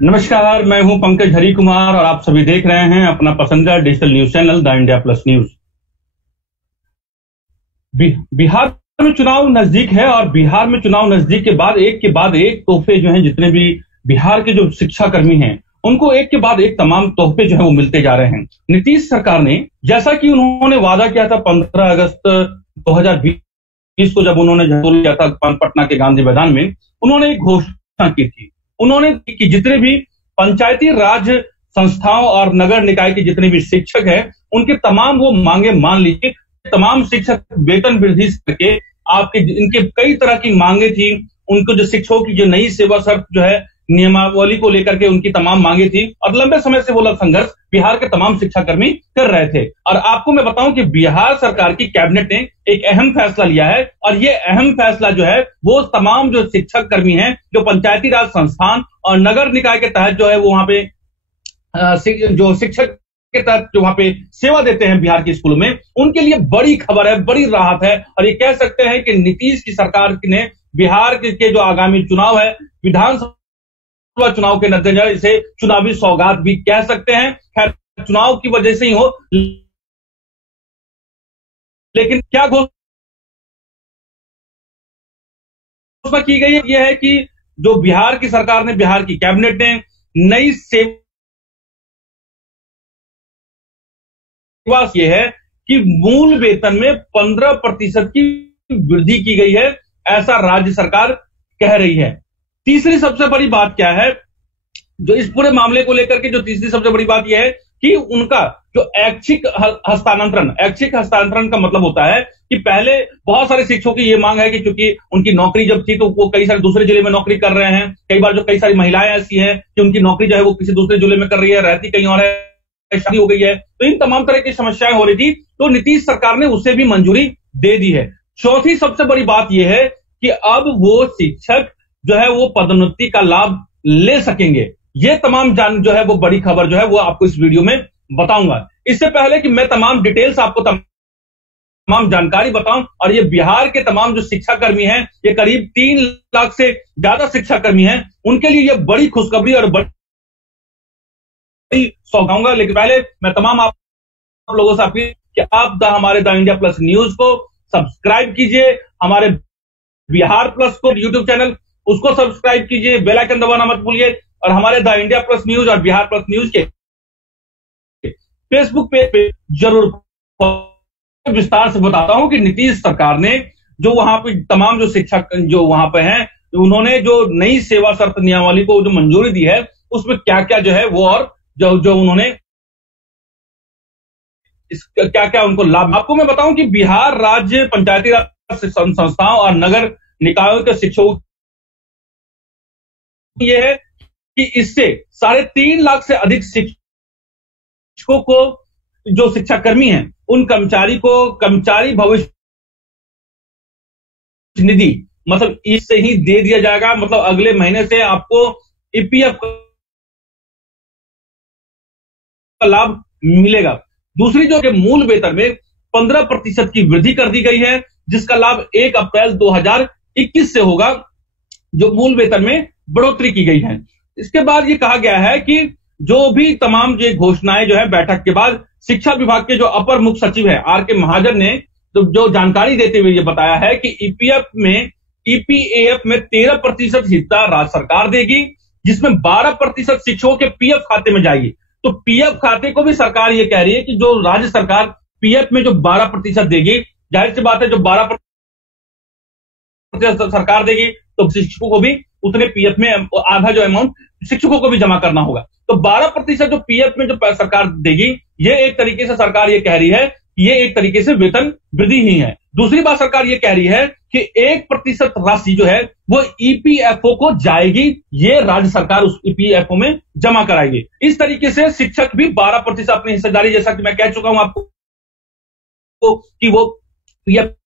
नमस्कार, मैं हूं पंकज हरी कुमार और आप सभी देख रहे हैं अपना पसंदीदा digital news channel the India plus news. Bihar में चुनाव नजदीक है और बिहार में चुनाव नजदीक के बाद एक तोहफे जो हैं, जितने भी बिहार के जो शिक्षा कर्मी हैं उनको एक के बाद एक तमाम तोहफे जो है वो मिलते जा रहे हैं। नीतीश सरकार ने, जैसा कि उन्होंने वादा किया था 15 अगस्त 2020 को, जब उन्होंने किया था पटना के गांधी मैदान में, उन्होंने एक घोषणा की थी। उन्होंने कि जितने भी पंचायती राज संस्थाओं और नगर निकाय के जितने भी शिक्षक हैं उनके तमाम वो मांगे मान लीजिए। तमाम शिक्षक वेतन वृद्धि करके आपके इनके कई तरह की मांगे थी। उनको जो शिक्षकों की जो नई सेवा शर्त जो है नियमावली को लेकर के उनकी तमाम मांगे थी और लंबे समय से वो लोग संघर्ष बिहार के तमाम शिक्षा कर्मी कर रहे थे। और आपको मैं बताऊं कि बिहार सरकार की कैबिनेट ने एक अहम फैसला लिया है और ये अहम फैसला जो है वो तमाम जो शिक्षक कर्मी हैं जो पंचायती राज संस्थान और नगर निकाय के तहत जो है वो वहां पे जो शिक्षक के तहत जो वहां पे सेवा देते हैं बिहार के स्कूलों में, उनके लिए बड़ी खबर है, बड़ी राहत है। और ये कह सकते हैं कि नीतीश की सरकार ने बिहार के जो आगामी चुनाव है, विधानसभा चुनाव के नतीजे, इसे चुनावी सौगात भी कह सकते हैं। खैर, चुनाव की वजह से ही हो, लेकिन क्या घोषणा की गई है यह है कि जो बिहार की सरकार ने, बिहार की कैबिनेट ने नई सेवा ये है कि मूल वेतन में 15% की वृद्धि की गई है, ऐसा राज्य सरकार कह रही है। तीसरी सबसे बड़ी बात क्या है, जो इस पूरे मामले को लेकर के जो तीसरी सबसे बड़ी बात यह है कि उनका जो ऐच्छिक हस्तांतरण का मतलब होता है कि पहले बहुत सारे शिक्षकों की ये मांग है कि क्योंकि उनकी नौकरी जब थी तो वो कई सारे दूसरे जिले में नौकरी कर रहे हैं। कई बार जो कई सारी महिलाएं ऐसी हैं कि उनकी नौकरी जो है वो किसी दूसरे जिले में कर रही है, रहती कहीं और है, शादी हो गई है, तो इन तमाम तरह की समस्याएं हो रही थी, तो नीतीश सरकार ने उसे भी मंजूरी दे दी है। चौथी सबसे बड़ी बात यह है कि अब वो शिक्षक जो है वो पदोन्नति का लाभ ले सकेंगे। ये तमाम जो है वो बड़ी खबर जो है वो आपको इस वीडियो में बताऊंगा। इससे पहले कि मैं तमाम डिटेल्स आपको तमाम जानकारी बताऊं, और ये बिहार के तमाम जो शिक्षा कर्मी हैं, ये करीब 3 लाख से ज्यादा शिक्षा कर्मी हैं, उनके लिए ये बड़ी खुशखबरी और बड़ी सौगाऊंगा। लेकिन पहले मैं तमाम आप लोगों से अपील कि आप हमारे द इंडिया प्लस न्यूज को सब्सक्राइब कीजिए, हमारे बिहार प्लस को यूट्यूब चैनल उसको सब्सक्राइब कीजिए, बेल आइकन दबाना मत भूलिए, और हमारे द इंडिया प्लस न्यूज और बिहार प्लस न्यूज के फेसबुक पेज पे जरूर विस्तार से बताता हूं कि नीतीश सरकार ने जो वहां पे तमाम जो शिक्षक जो वहां पे हैं, उन्होंने जो नई सेवा शर्त नियमावली को जो मंजूरी दी है उसमें क्या क्या जो है वो, और जो उन्होंने क्या क्या उनको लाभ। आपको मैं बताऊं कि बिहार राज्य पंचायती राज संस्थाओं और नगर निकायों के शिक्षकों यह है कि इससे 3.5 लाख से अधिक शिक्षकों को, जो शिक्षा कर्मी हैं, उन कर्मचारी भविष्य निधि मतलब इससे ही दे दिया जाएगा। मतलब अगले महीने से आपको ईपीएफ का लाभ मिलेगा। दूसरी जो कि मूल वेतन में 15% की वृद्धि कर दी गई है, जिसका लाभ 1 अप्रैल 2021 से होगा, जो मूल वेतन में बढ़ोतरी की गई है। इसके बाद ये कहा गया है कि जो भी तमाम ये घोषणाएं जो है बैठक के बाद शिक्षा विभाग के जो अपर मुख्य सचिव है आर.के. महाजन ने जो जानकारी देते हुए ये बताया है कि ईपीएफ में 13% हिस्सा राज्य सरकार देगी, जिसमें 12% शिक्षकों के पीएफ खाते में जाएगी। तो पीएफ खाते को भी सरकार ये कह रही है कि जो राज्य सरकार पीएफ में जो 12% देगी, जाहिर सी बात है जो 12% सरकार देगी तो शिक्षकों को भी उतने पीएफ में आधा जो अमाउंट शिक्षकों को भी जमा करना होगा। तो 12% जो पीएफ में जो सरकार देगी, ये एक तरीके से सरकार ये कह रही है कि ये एक तरीके से वेतन वृद्धि ही है। दूसरी बात सरकार ये कह रही है कि 1% राशि जो है वो ईपीएफओ को जाएगी, ये राज्य सरकार उस ईपीएफओ में जमा कराएगी। इस तरीके से शिक्षक भी 12% अपनी हिस्सेदारी, जैसा कि मैं कह चुका हूं आपको कि वो पीएफ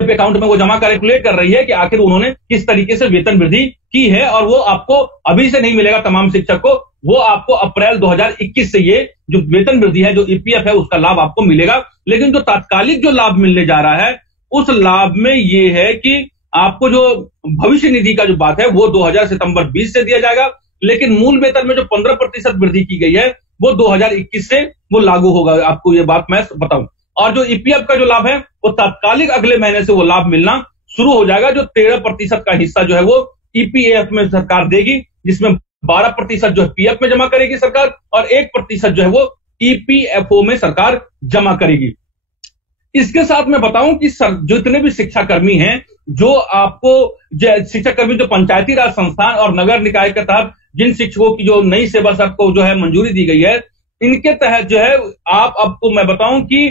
अकाउंट में वो जमा कैलकुलेट कर रही है कि आखिर उन्होंने किस तरीके से वेतन वृद्धि की है, और वो आपको अभी से नहीं मिलेगा तमाम शिक्षक को, वो आपको अप्रैल 2021 से ये जो वेतन वृद्धि है, जो ईपीएफ है, उसका लाभ आपको मिलेगा। लेकिन जो तात्कालिक जो लाभ मिलने जा रहा है उस लाभ में ये है कि आपको जो भविष्य निधि का जो बात है वो 2000 सितंबर 20 से दिया जाएगा, लेकिन मूल वेतन में जो 15% वृद्धि की गई है वो 2021 से वो लागू होगा। आपको ये बात मैं बताऊं। और जो ईपीएफ का जो लाभ है वो तात्कालिक अगले महीने से वो लाभ मिलना शुरू हो जाएगा। जो 13% का हिस्सा जो है वो ईपीएफ में सरकार देगी, जिसमें 12% जो है पीएफ में जमा करेगी सरकार और 1% जो है वो ईपीएफओ में सरकार जमा करेगी। इसके साथ मैं बताऊं कि जितने भी शिक्षा कर्मी हैं, जो आपको शिक्षा कर्मी जो पंचायती राज संस्थान और नगर निकाय के तहत जिन शिक्षकों की जो नई सेवा शर्त को जो है मंजूरी दी गई है, इनके तहत जो है आपको मैं बताऊं कि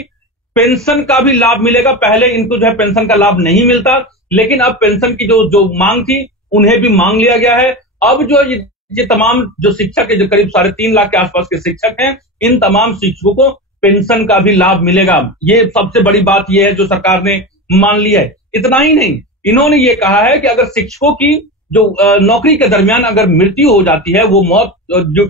पेंशन का भी लाभ मिलेगा। पहले इनको जो है पेंशन का लाभ नहीं मिलता, लेकिन अब पेंशन की जो मांग थी उन्हें भी मांग लिया गया है। अब जो ये तमाम जो शिक्षक है, जो करीब 3.5 लाख के आसपास के शिक्षक हैं, इन तमाम शिक्षकों को पेंशन का भी लाभ मिलेगा। ये सबसे बड़ी बात ये है जो सरकार ने मान ली है। इतना ही नहीं, इन्होंने ये कहा है कि अगर शिक्षकों की जो नौकरी के दरमियान अगर मृत्यु हो जाती है, वो मौत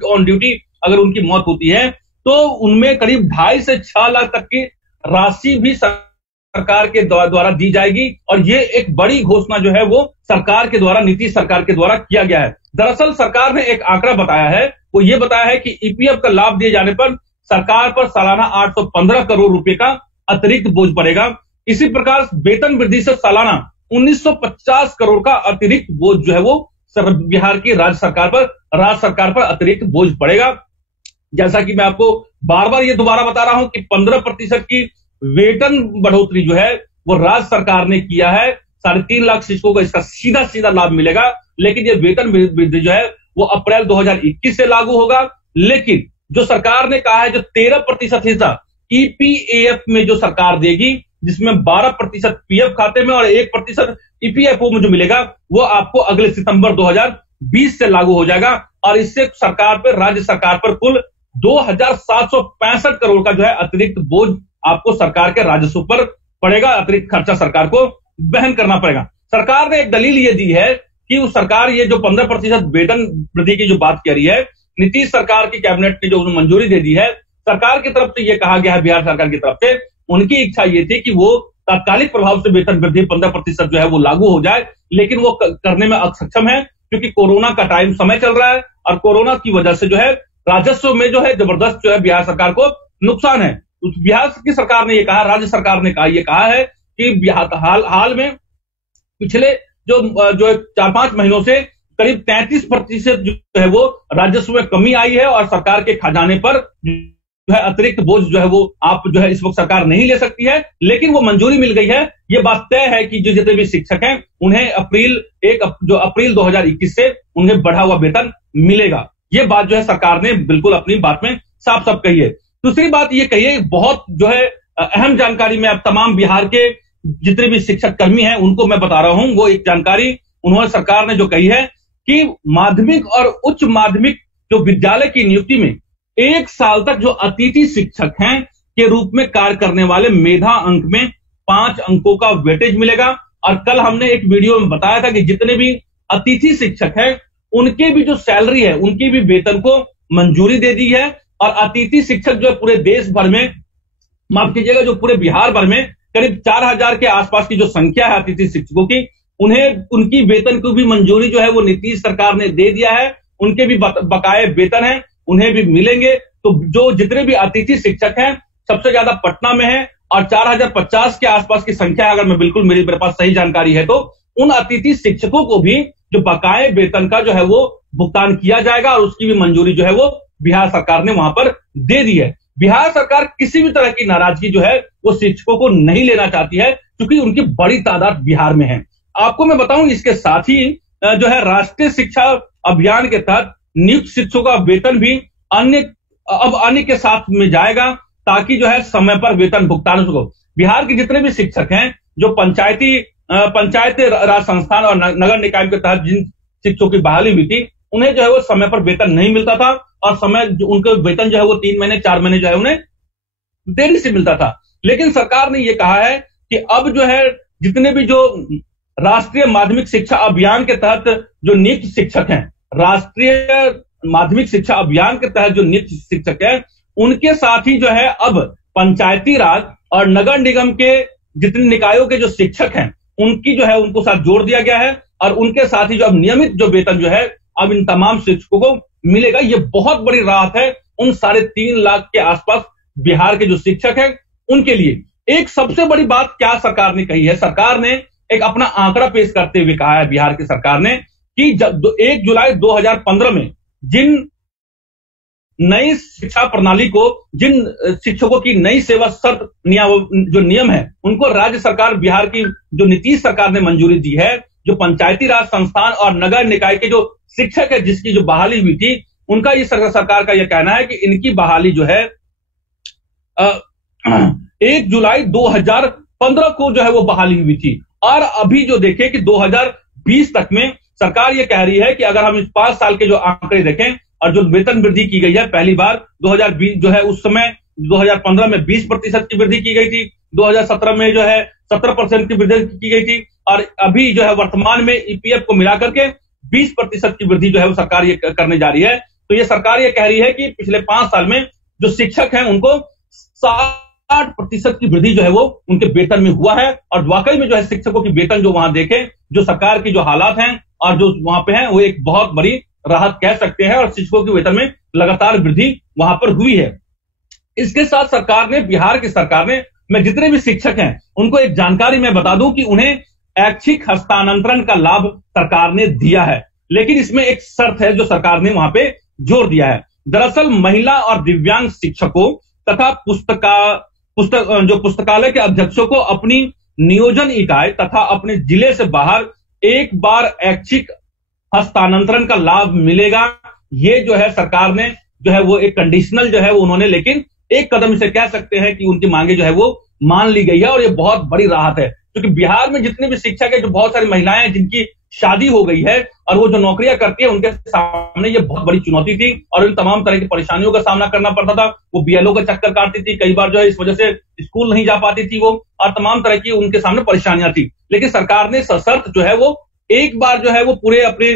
ऑन ड्यूटी अगर उनकी मौत होती है, तो उनमें करीब 2.5 से 6 लाख तक की राशि भी सरकार के द्वारा दी जाएगी। और ये एक बड़ी घोषणा जो है वो सरकार के द्वारा, नीतीश सरकार के द्वारा किया गया है। दरअसल सरकार ने एक आंकड़ा बताया है, वो ये बताया है कि ईपीएफ का लाभ दिए जाने पर सरकार पर सालाना 815 करोड़ रुपए का अतिरिक्त बोझ पड़ेगा। इसी प्रकार वेतन वृद्धि से सालाना 1950 करोड़ का अतिरिक्त बोझ जो है वो बिहार की राज्य सरकार पर अतिरिक्त बोझ पड़ेगा। जैसा कि मैं आपको बार बार ये दोबारा बता रहा हूं कि 15% की वेतन बढ़ोतरी जो है वो राज्य सरकार ने किया है। 3.5 लाख शिक्षकों को इसका सीधा सीधा लाभ मिलेगा, लेकिन ये वेतन वृद्धि जो है वो अप्रैल 2021 से लागू होगा। लेकिन जो सरकार ने कहा है, जो 13% हिस्सा ईपीएफ में जो सरकार देगी, जिसमें 12% पीएफ खाते में और 1% ईपीएफओ में जो मिलेगा, वो आपको अगले सितंबर 2020 से लागू हो जाएगा। और इससे राज्य सरकार पर कुल 2765 करोड़ का जो है अतिरिक्त बोझ आपको सरकार के राजस्व पर पड़ेगा, अतिरिक्त खर्चा सरकार को वहन करना पड़ेगा। सरकार ने एक दलील ये दी है कि उस सरकार ये जो 15% वेतन वृद्धि की जो बात कह रही है, नीतीश सरकार की कैबिनेट ने जो मंजूरी दे दी है, सरकार की तरफ से ये कहा गया है, बिहार सरकार की तरफ से उनकी इच्छा ये थी कि वो तात्कालिक प्रभाव से वेतन वृद्धि 15% जो है वो लागू हो जाए, लेकिन वो करने में असक्षम है क्योंकि कोरोना का टाइम समय चल रहा है और कोरोना की वजह से जो है राजस्व में जो है जबरदस्त जो है बिहार सरकार को नुकसान है। बिहार की सरकार ने ये कहा, राज्य सरकार ने ये कहा है कि हाल में पिछले जो 4-5 महीनों से करीब 33% जो है वो राजस्व में कमी आई है और सरकार के खजाने पर जो है अतिरिक्त बोझ जो है वो आप जो है इस वक्त सरकार नहीं ले सकती है, लेकिन वो मंजूरी मिल गई है। ये बात तय है कि जो जितने भी शिक्षक हैं उन्हें अप्रैल 2021 से उन्हें बढ़ा हुआ वेतन मिलेगा। ये बात जो है सरकार ने बिल्कुल अपनी बात में साफ साफ कही है। दूसरी बात ये कही है, बहुत जो है अहम जानकारी में अब तमाम बिहार के जितने भी शिक्षक कर्मी हैं उनको मैं बता रहा हूं। वो एक जानकारी उन्होंने सरकार ने जो कही है कि माध्यमिक और उच्च माध्यमिक जो विद्यालय की नियुक्ति में 1 साल तक जो अतिथि शिक्षक हैं के रूप में कार्य करने वाले मेधा अंक में 5 अंकों का वेटेज मिलेगा। और कल हमने एक वीडियो में बताया था कि जितने भी अतिथि शिक्षक हैं उनके भी जो सैलरी है, उनकी भी वेतन को मंजूरी दे दी है। और अतिथि शिक्षक जो पूरे देश भर में, माफ कीजिएगा, जो पूरे बिहार भर में करीब 4000 के आसपास की जो संख्या है अतिथि शिक्षकों की, उन्हें उनकी वेतन को भी मंजूरी जो है वो नीतीश सरकार ने दे दिया है। उनके भी बकाये वेतन है, उन्हें भी मिलेंगे। तो जो जितने भी अतिथि शिक्षक हैं सबसे ज्यादा पटना में है और 4050 के आसपास की संख्या, अगर मैं बिल्कुल मेरे पास सही जानकारी है, तो उन अतिथि शिक्षकों को भी जो बकाये वेतन का जो है वो भुगतान किया जाएगा और उसकी भी मंजूरी जो है वो बिहार सरकार ने वहां पर दे दी है। बिहार सरकार किसी भी तरह की नाराजगी जो है वो शिक्षकों को नहीं लेना चाहती है क्योंकि उनकी बड़ी तादाद बिहार में है। आपको मैं बताऊं, इसके साथ ही जो है राष्ट्रीय शिक्षा अभियान के तहत नियुक्त शिक्षकों का वेतन भी अन्य के साथ में जाएगा ताकि जो है समय पर वेतन भुगतान हो। बिहार के जितने भी शिक्षक हैं जो पंचायती राज संस्थान और नगर निकाय के तहत जिन शिक्षकों की बहाली हुई थी, उन्हें जो है वो समय पर वेतन नहीं मिलता था और उनका वेतन जो है वो 3 महीने 4 महीने जो है उन्हें देरी से मिलता था। लेकिन सरकार ने ये कहा है कि अब जो है जितने भी जो राष्ट्रीय माध्यमिक शिक्षा अभियान के तहत जो नियुक्त शिक्षक हैं, राष्ट्रीय माध्यमिक शिक्षा अभियान के तहत जो नियुक्त शिक्षक हैं, उनके साथ ही जो है अब पंचायती राज और नगर निगम के जितने निकायों के जो शिक्षक हैं उनकी जो है उनको साथ जोड़ दिया गया है और उनके साथ ही जो अब नियमित जो वेतन जो है अब इन तमाम शिक्षकों को मिलेगा। ये बहुत बड़ी राहत है उन 3.5 लाख के आसपास बिहार के जो शिक्षक हैं उनके लिए। एक सबसे बड़ी बात क्या सरकार ने कही है, सरकार ने एक अपना आंकड़ा पेश करते हुए कहा है बिहार की सरकार ने कि 1 जुलाई 2015 में जिन नई शिक्षा प्रणाली को, जिन शिक्षकों की नई सेवा शर्त जो नियम है उनको राज्य सरकार बिहार की जो नीतीश सरकार ने मंजूरी दी है, जो पंचायती राज संस्थान और नगर निकाय के जो शिक्षक है जिसकी जो बहाली हुई थी, उनका ये सरकार का यह कहना है कि इनकी बहाली जो है 1 जुलाई 2015 को जो है वो बहाली हुई थी। और अभी जो देखें कि 2020 तक में सरकार ये कह रही है कि अगर हम इस 5 साल के जो आंकड़े देखें और जो वेतन वृद्धि की गई है, पहली बार 2020 जो है उस समय 2015 में 20% की वृद्धि की गई थी, 2017 में जो है 17% की वृद्धि की गई थी और अभी जो है वर्तमान में ईपीएफ को मिलाकर के 20% की वृद्धि जो है वो सरकार ये करने जा रही है। तो ये सरकार ये कह रही है कि पिछले 5 साल में जो शिक्षक हैं उनको 60% की वृद्धि जो है वो उनके वेतन में हुआ है और वाकई में जो है शिक्षकों की वेतन जो वहां देखें, जो सरकार की जो हालात हैं और जो वहां पे हैं वो एक बहुत बड़ी राहत कह सकते हैं और शिक्षकों के वेतन में लगातार वृद्धि वहां पर हुई है। इसके साथ सरकार ने, बिहार की सरकार ने, मैं जितने भी शिक्षक हैं उनको एक जानकारी मैं बता दूं कि उन्हें ऐच्छिक हस्तांतरण का लाभ सरकार ने दिया है, लेकिन इसमें एक शर्त है जो सरकार ने वहां पे जोड़ दिया है। दरअसल महिला और दिव्यांग शिक्षकों तथा पुस्तकालय के अध्यक्षों को अपनी नियोजन इकाई तथा अपने जिले से बाहर एक बार ऐच्छिक हस्तांतरण का लाभ मिलेगा। ये जो है सरकार ने जो है वो एक कंडीशनल जो है वो उन्होंने, लेकिन एक कदम से कह सकते हैं कि उनकी मांगे जो है वो मान ली गई है और ये बहुत बड़ी राहत है क्योंकि बिहार में जितने भी शिक्षक है, जो बहुत सारी महिलाएं हैं जिनकी शादी हो गई है और वो जो नौकरियां करती है उनके सामने ये बहुत बड़ी चुनौती थी और इन तमाम तरह की परेशानियों का सामना करना पड़ता था। वो बीएलओ का चक्कर काटती थी, कई बार जो है इस वजह से स्कूल नहीं जा पाती थी वो, और तमाम तरह की उनके सामने परेशानियां थी। लेकिन सरकार ने सशर्त जो है वो एक बार जो है वो पूरे अपने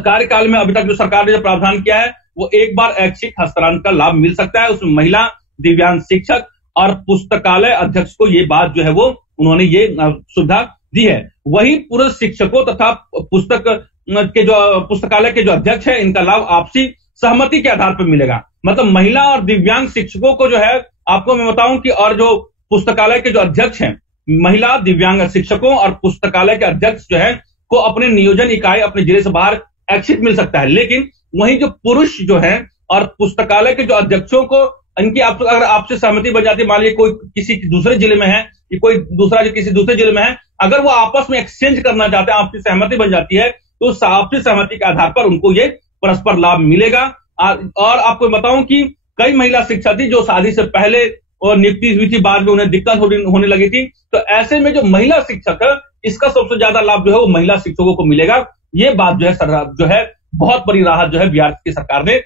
कार्यकाल में अभी तक जो सरकार ने जो प्रावधान किया है वो एक बार ऐच्छिक हस्तांतरण का लाभ मिल सकता है। उसमें महिला, दिव्यांग शिक्षक और पुस्तकालय अध्यक्ष को ये बात जो है वो उन्होंने ये सुविधा दी है। वही पुरुष शिक्षकों तथा पुस्तकालय के जो अध्यक्ष है इनका लाभ आपसी सहमति के आधार पर मिलेगा। मतलब महिला और दिव्यांग शिक्षकों को जो है, आपको मैं बताऊं कि और जो पुस्तकालय के जो अध्यक्ष हैं, महिला, दिव्यांग शिक्षकों और पुस्तकालय के अध्यक्ष जो है को अपने नियोजन इकाई अपने जिले से बाहर ऐच्छिक मिल सकता है। लेकिन वहीं जो पुरुष जो है और पुस्तकालय के जो अध्यक्षों को इनकी अगर आपसे सहमति बन जाती है, मान लीजिए कोई किसी दूसरे जिले में है, कि कोई दूसरा जो किसी दूसरे जिले में है, अगर वो आपस में एक्सचेंज करना चाहते हैं, आपसी सहमति बन जाती है, तो आपसी सहमति के आधार पर उनको ये परस्पर लाभ मिलेगा। और आपको बताऊं कि कई महिला शिक्षक थी जो शादी से पहले और नियुक्ति हुई थी, बाद में उन्हें दिक्कत होने लगी थी, तो ऐसे में जो महिला शिक्षक है इसका सबसे ज्यादा लाभ जो है वो महिला शिक्षकों को मिलेगा। ये बात जो है बहुत बड़ी राहत जो है बिहार की सरकार ने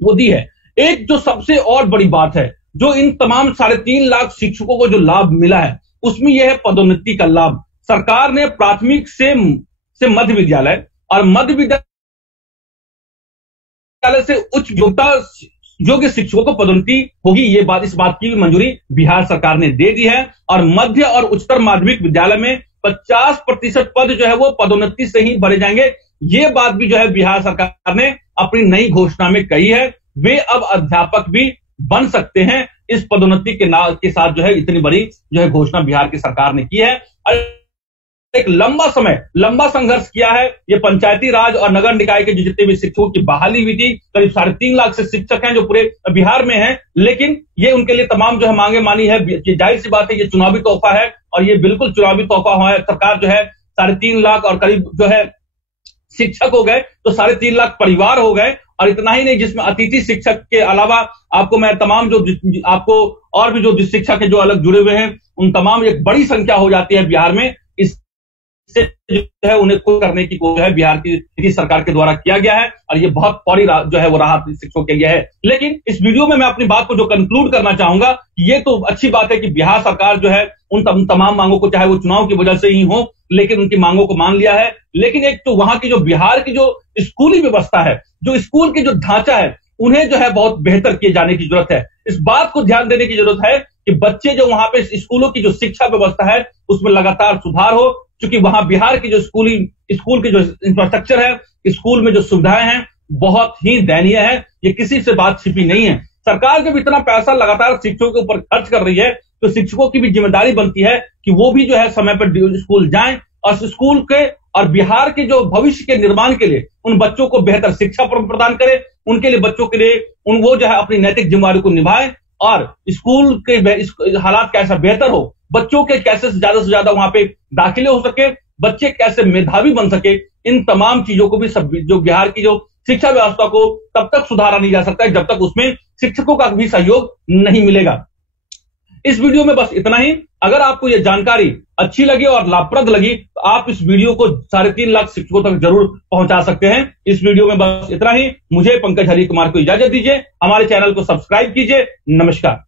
वो दी है। एक जो सबसे और बड़ी बात है, जो इन तमाम 3.5 लाख शिक्षकों को जो लाभ मिला है उसमें यह है पदोन्नति का लाभ। सरकार ने प्राथमिक से मध्य विद्यालय और मध्य विद्यालय से उच्च योग्य शिक्षकों को पदोन्नति होगी। इस बात की मंजूरी बिहार सरकार ने दे दी है और मध्य और उच्चतर माध्यमिक विद्यालय में 50% पद जो है वो पदोन्नति से ही भरे जाएंगे। ये बात भी जो है बिहार सरकार ने अपनी नई घोषणा में कही है। वे अब अध्यापक भी बन सकते हैं इस पदोन्नति के साथ जो है इतनी बड़ी जो है घोषणा बिहार की सरकार ने की है। एक लंबा संघर्ष किया है ये पंचायती राज और नगर निकाय के जितने भी शिक्षकों की बहाली हुई थी, करीब 3.5 लाख से शिक्षक हैं जो पूरे बिहार में हैं, लेकिन ये उनके लिए तमाम जो है मांगे मानी है। जाहिर सी बात है ये चुनावी तोहफा है और ये बिल्कुल चुनावी तोहफा हुआ है। सरकार जो है 3.5 लाख और करीब जो है शिक्षक हो गए तो 3.5 लाख परिवार हो गए, और इतना ही नहीं जिसमें अतिथि शिक्षक के अलावा आपको मैं तमाम आपको और भी जो शिक्षक है जो अलग जुड़े हुए हैं उन तमाम एक बड़ी संख्या हो जाती है बिहार में। इससे जो है उन्हें कुछ करने की कोशिश है बिहार की सरकार के द्वारा किया गया है और ये बहुत बड़ी जो है वो राहत शिक्षकों के लिए है। लेकिन इस वीडियो में मैं अपनी बात को जो कंक्लूड करना चाहूंगा, ये तो अच्छी बात है कि बिहार सरकार जो है उन तमाम मांगों को, चाहे वो चुनाव की वजह से ही हो, लेकिन उनकी मांगों को मान लिया है। लेकिन एक तो वहां की जो बिहार की जो स्कूली व्यवस्था है, जो स्कूल की जो ढांचा है, उन्हें जो है बहुत बेहतर किए जाने की जरूरत है। इस बात को ध्यान देने की जरूरत है कि बच्चे जो वहां पे स्कूलों की जो शिक्षा व्यवस्था है उसमें लगातार सुधार हो, क्योंकि वहां बिहार की जो स्कूल के जो इंफ्रास्ट्रक्चर है, स्कूल में जो सुविधाएं हैं बहुत ही दयनीय है। ये किसी से बात छिपी नहीं है। सरकार जब इतना पैसा लगातार शिक्षकों के ऊपर खर्च कर रही है तो शिक्षकों की भी जिम्मेदारी बनती है कि वो भी जो है समय पर स्कूल जाएं और स्कूल के और बिहार के जो भविष्य के निर्माण के लिए उन बच्चों को बेहतर शिक्षा प्रदान करें, उनके लिए बच्चों के लिए वो जो है अपनी नैतिक जिम्मेदारी को निभाएं और स्कूल के हालात कैसा बेहतर हो, बच्चों के कैसे से ज्यादा वहां पे दाखिले हो सके, बच्चे कैसे मेधावी बन सके, इन तमाम चीजों को भी सब जो बिहार की जो शिक्षा व्यवस्था को तब तक सुधारा नहीं जा सकता है जब तक उसमें शिक्षकों का भी सहयोग नहीं मिलेगा। इस वीडियो में बस इतना ही। अगर आपको यह जानकारी अच्छी लगी और लाभप्रद लगी तो आप इस वीडियो को 3.5 लाख शिक्षकों तक जरूर पहुंचा सकते हैं। इस वीडियो में बस इतना ही। मुझे पंकज हरि कुमार को इजाजत दीजिए। हमारे चैनल को सब्सक्राइब कीजिए। नमस्कार।